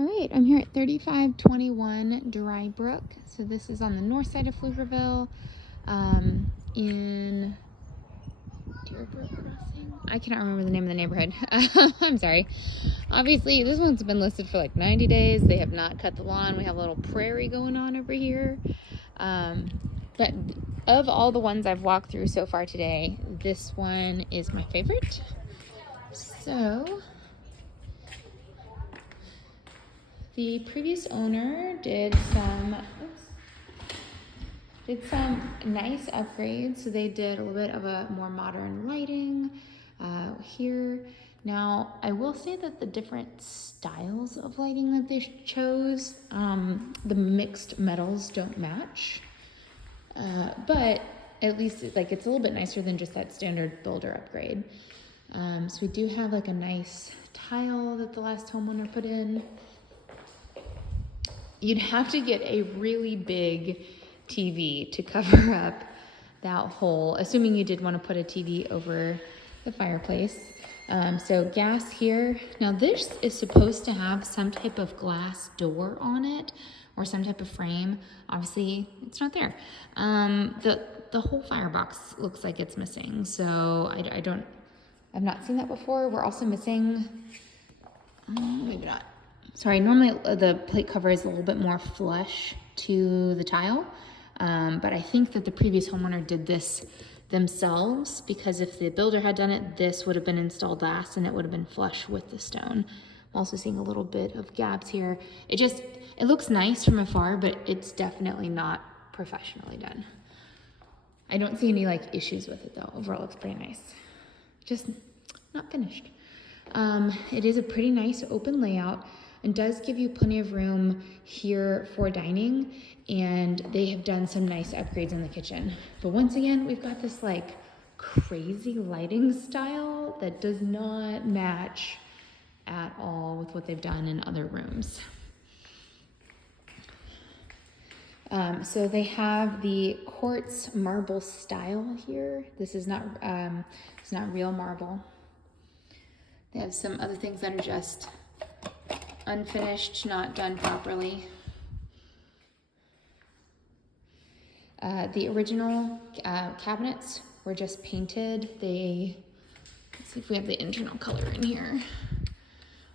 All right, I'm here at 3521 Dry Brooke. So this is on the north side of Pflugerville, in Dry Brooke Crossing. I cannot remember the name of the neighborhood. I'm sorry. Obviously, this one's been listed for like 90 days. They have not cut the lawn. We have a little prairie going on over here. But of all the ones I've walked through so far today, this one is my favorite. So the previous owner did some nice upgrades. So they did a little bit of a more modern lighting here. Now, I will say that the different styles of lighting that they chose, the mixed metals don't match. But at least it's a little bit nicer than just that standard builder upgrade. So we do have like a nice tile that the last homeowner put in. You'd have to get a really big TV to cover up that hole, assuming you did want to put a TV over the fireplace. So gas here. Now this is supposed to have some type of glass door on it or some type of frame. Obviously it's not there. The whole firebox looks like it's missing. So I've not seen that before. We're also missing, maybe not. Sorry, normally the plate cover is a little bit more flush to the tile, but I think that the previous homeowner did this themselves, because if the builder had done it, this would have been installed last and it would have been flush with the stone. I'm also seeing a little bit of gaps here. It looks nice from afar, but it's definitely not professionally done. I don't see any issues with it though. Overall, it looks pretty nice. Just not finished. It is a pretty nice open layout and does give you plenty of room here for dining, and they have done some nice upgrades in the kitchen. But once again, we've got this crazy lighting style that does not match at all with what they've done in other rooms. So they have the quartz marble style here. This is not, it's not real marble. They have some other things that are just unfinished, not done properly. The original cabinets were just painted. Let's see if we have the internal color in here.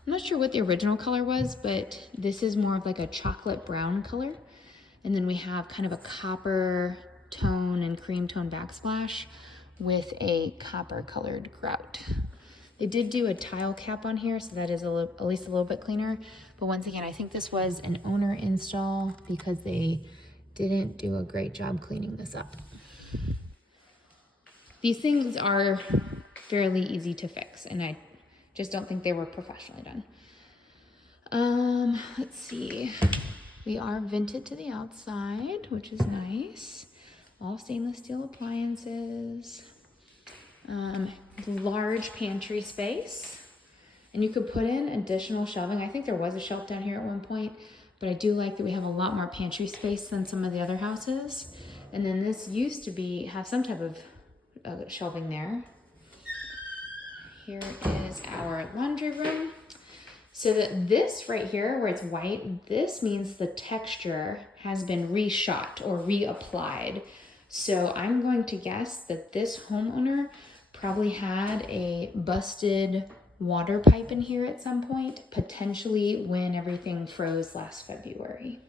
I'm not sure what the original color was, but this is more of a chocolate brown color. And then we have kind of a copper tone and cream tone backsplash with a copper colored grout. They did do a tile cap on here, so that is at least a little bit cleaner. But once again, I think this was an owner install because they didn't do a great job cleaning this up. These things are fairly easy to fix, and I just don't think they were professionally done. Let's see. We are vented to the outside, which is nice. All stainless steel appliances. Large pantry space, and you could put in additional shelving. I think there was a shelf down here at one point, but I do like that we have a lot more pantry space than some of the other houses. And then this used to have some type of shelving there. Here is our laundry room. So that this right here where it's white, this means the texture has been reshot or reapplied. So I'm going to guess that this homeowner probably had a busted water pipe in here at some point, potentially when everything froze last February.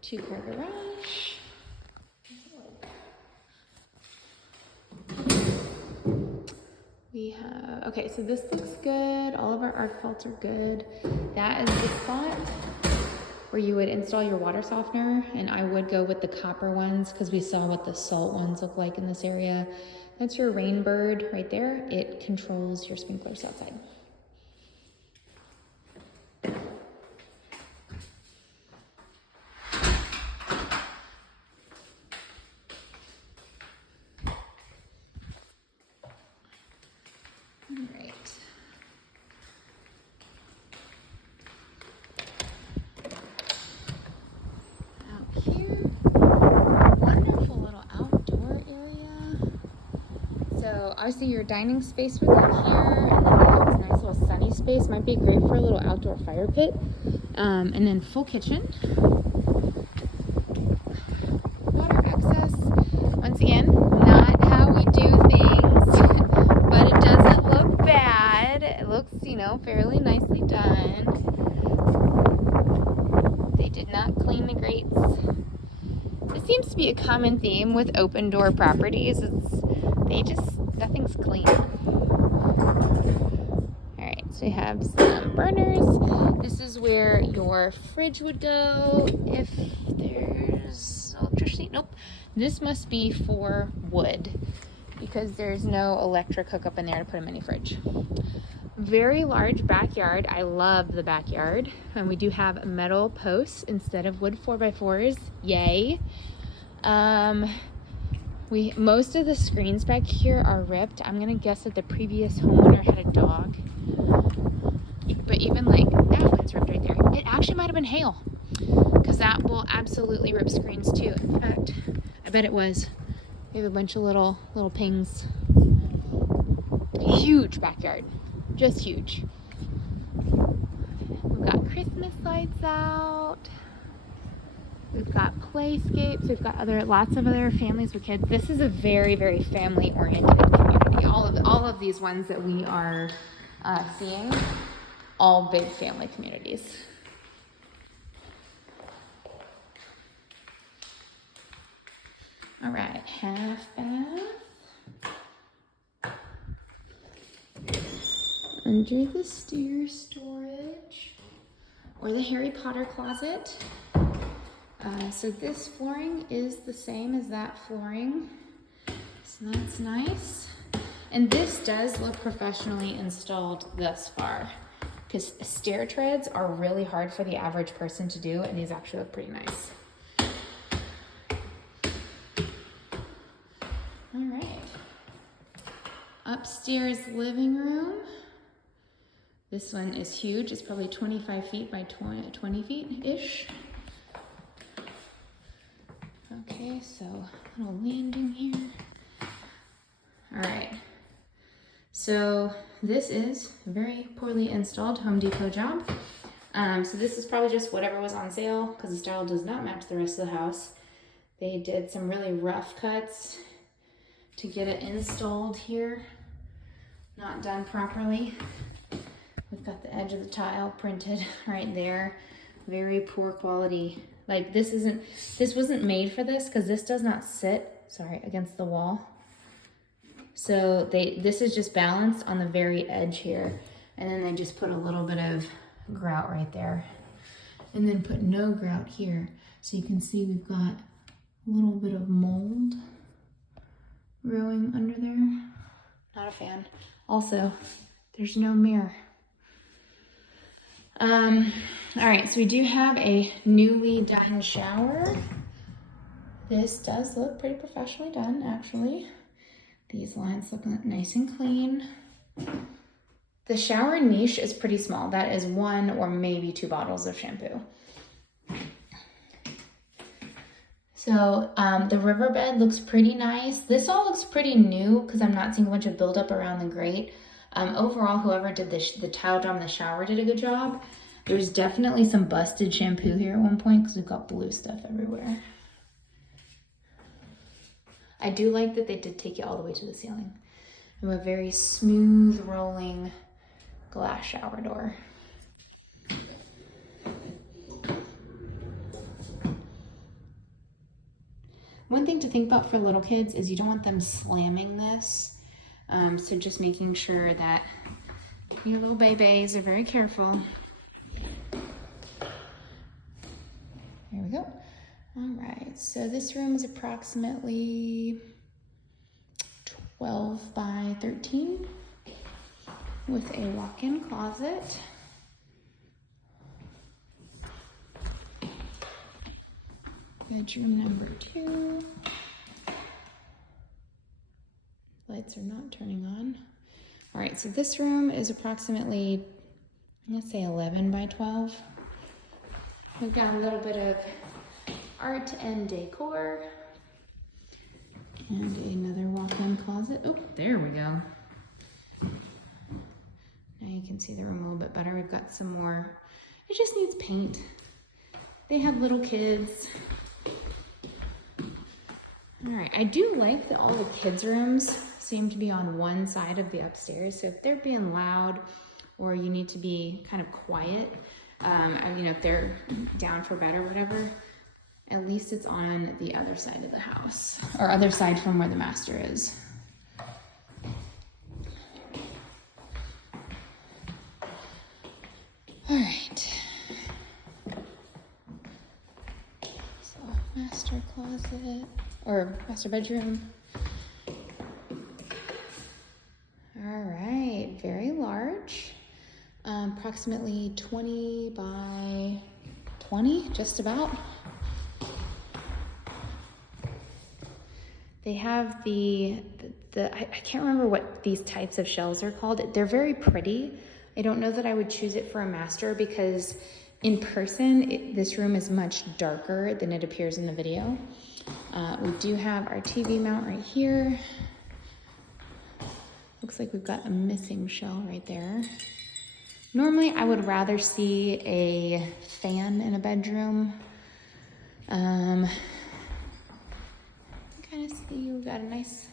Two-car garage. We have, okay, so this looks good. All of our arc felts are good. That is the spot where you would install your water softener, and I would go with the copper ones because we saw what the salt ones look like in this area. That's your rain bird right there. It controls your sprinklers outside. All right. Out here, wonderful little outdoor area. So obviously your dining space would be here, and then we have this nice little sunny space. Might be great for a little outdoor fire pit. And then full kitchen. Water access. Once again, not how we do things, but it doesn't look bad. It looks, you know, fairly nicely done. They did not clean the grates. It seems to be a common theme with open door properties. Nothing's clean. Alright, so we have some burners. This is where your fridge would go if there's electricity. Nope. This must be for wood because there's no electric hookup in there to put a mini fridge. Very large backyard. I love the backyard. And we do have metal posts instead of wood 4x4s. Yay. Most of the screens back here are ripped. I'm gonna guess that the previous homeowner had a dog. But even like that one's ripped right there. It actually might have been hail, because that will absolutely rip screens too. In fact, I bet it was. We have a bunch of little pings. Huge backyard, just huge. We've got Christmas lights out. We've got playscapes. We've got lots of other families with kids. This is a very, very family-oriented community. All of these ones that we are seeing, all big family communities. All right, half bath. Under the stair storage, or the Harry Potter closet. So this flooring is the same as that flooring, so that's nice. And this does look professionally installed thus far, because stair treads are really hard for the average person to do, and these actually look pretty nice. All right, upstairs living room. This one is huge. It's probably 25 feet by 20 feet-ish. Okay, so little landing here. All right, so this is a very poorly installed Home Depot job. So this is probably just whatever was on sale, because the style does not match the rest of the house. They did some really rough cuts to get it installed here. Not done properly. We've got the edge of the tile printed right there. Very poor quality. Like this wasn't made for this, because this does not sit, against the wall. So this is just balanced on the very edge here. And then they just put a little bit of grout right there. And then put no grout here. So you can see we've got a little bit of mold growing under there. Not a fan. Also, there's no mirror. All right, so we do have a newly done shower. This does look pretty professionally done, actually. These lines look nice and clean. The shower niche is pretty small. That is 1 or maybe 2 bottles of shampoo. So the riverbed looks pretty nice. This all looks pretty new because I'm not seeing a bunch of buildup around the grate. Overall, whoever did the tile job and the shower did a good job. There's definitely some busted shampoo here at one point because we've got blue stuff everywhere. I do like that they did take it all the way to the ceiling. And a very smooth rolling glass shower door. One thing to think about for little kids is you don't want them slamming this. So just making sure that your little babies are very careful. Here we go. All right, so this room is approximately 12 by 13 with a walk-in closet. Bedroom number 2. Lights are not turning on. All right, so this room is approximately, I'm gonna say 11 by 12. We've got a little bit of art and decor. And another walk-in walk-in closet. Oh, there we go. Now you can see the room a little bit better. We've got some more. It just needs paint. They have little kids. All right, I do like that all the kids' rooms seem to be on one side of the upstairs. So if they're being loud or you need to be kind of quiet, you know, if they're down for bed or whatever, at least it's on the other side of the house, or other side from where the master is. All right. So master closet, or master bedroom. All right, very large. Approximately 20 by 20, just about. They have I can't remember what these types of shells are called. They're very pretty. I don't know that I would choose it for a master because in person, this room is much darker than it appears in the video. We do have our TV mount right here. Looks like we've got a missing shell right there. Normally, I would rather see a fan in a bedroom. Kind of see we've got a nice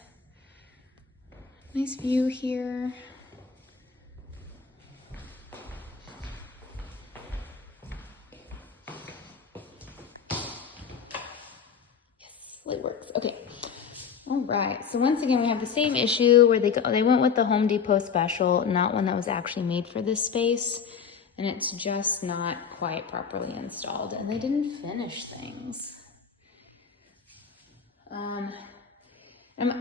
view here. Yes, light works. Okay. All right, so once again, we have the same issue where they went with the Home Depot special, not one that was actually made for this space, and it's just not quite properly installed, and they didn't finish things. I'm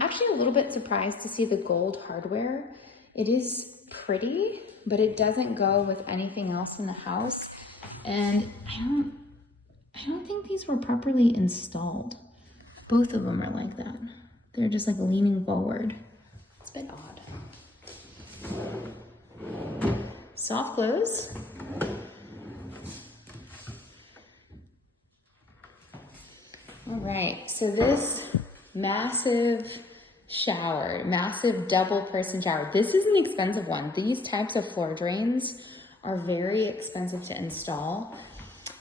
actually a little bit surprised to see the gold hardware. It is pretty, but it doesn't go with anything else in the house, and I don't think these were properly installed. Both of them are like that. They're just like leaning forward. It's a bit odd. Soft close. All right, so this massive shower, massive double person shower. This is an expensive one. These types of floor drains are very expensive to install.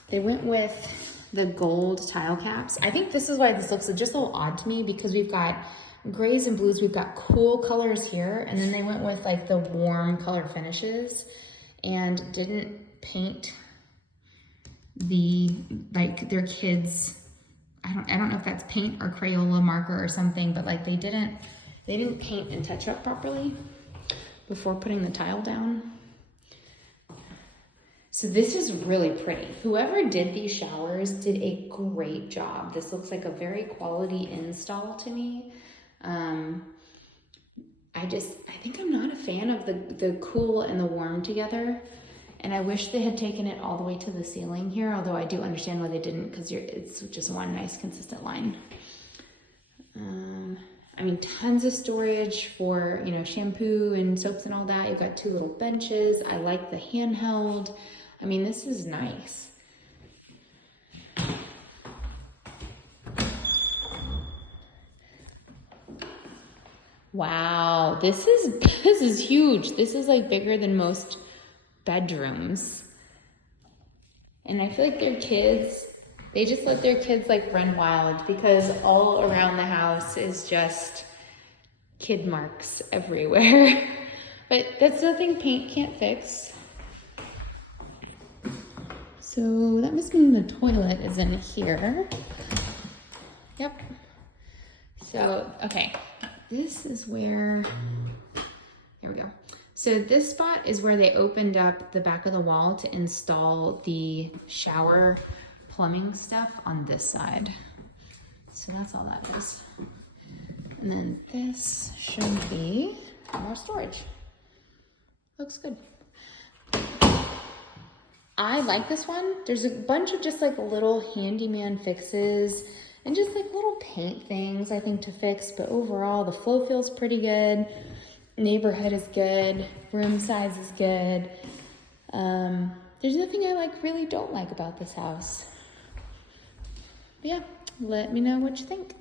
They went with the gold tile caps. I think this is why this looks just a little odd to me, because we've got grays and blues, we've got cool colors here, and then they went with like the warm color finishes and didn't paint their kids. I don't know if that's paint or Crayola marker or something, but like they didn't paint and touch up properly before putting the tile down. So this is really pretty. Whoever did these showers did a great job. This looks like a very quality install to me. I think I'm not a fan of the cool and the warm together. And I wish they had taken it all the way to the ceiling here, although I do understand why they didn't, because it's just one nice consistent line. I mean, tons of storage for, you know, shampoo and soaps and all that. You've got two little benches. I like the handheld. I mean, this is nice. Wow, this is huge. This is like bigger than most bedrooms. And I feel like they just let their kids like run wild, because all around the house is just kid marks everywhere. But that's nothing paint can't fix. So that must mean the toilet is in here. Yep. So, okay, this is where, here we go. So this spot is where they opened up the back of the wall to install the shower plumbing stuff on this side. So that's all that is. And then this should be more storage. Looks good. I like this one. There's a bunch of just like little handyman fixes and just like little paint things I think to fix, but overall the flow feels pretty good. Neighborhood is good. Room size is good. There's nothing I really don't like about this house. But yeah, let me know what you think.